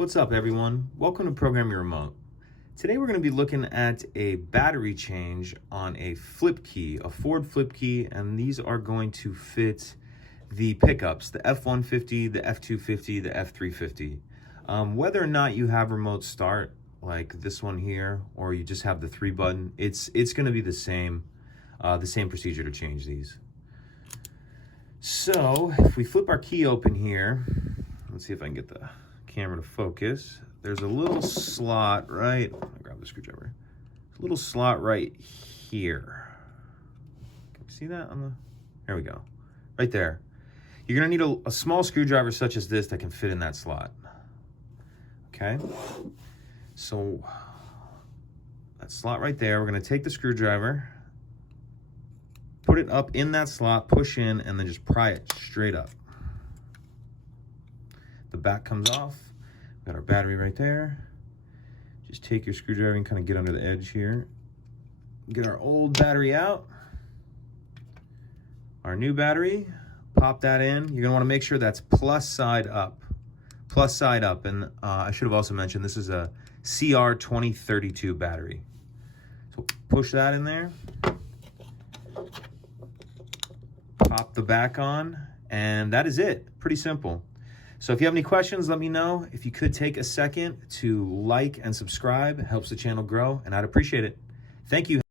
What's up, everyone? Welcome to Program Your Remote. Today we're going to be looking at a battery change on a flip key, a Ford flip key, and these are going to fit the pickups, the F150, the F250, the F350. Whether or not you have remote start like this one here, or you just have the 3 button, it's going to be the same procedure to change these. So if we flip our key open here, let's see if I can get the camera to focus. There's a little slot right, I'm gonna grab the screwdriver. A little slot right here. Can you see that on the, there we go, right there. You're gonna need a small screwdriver such as this that can fit in that slot. Okay, so that slot right there, we're gonna take the screwdriver, put it up in that slot, push in, and then just pry it straight up. The back comes off. We've got our battery right there. Just take your screwdriver and kind of get under the edge here. Get our old battery out. Our new battery, pop that in. You're gonna wanna make sure that's plus side up. Plus side up, and I should have also mentioned this is a CR2032 battery. So push that in there. Pop the back on, and that is it. Pretty simple. So if you have any questions, let me know. If you could take a second to like and subscribe, it helps the channel grow, and I'd appreciate it. Thank you.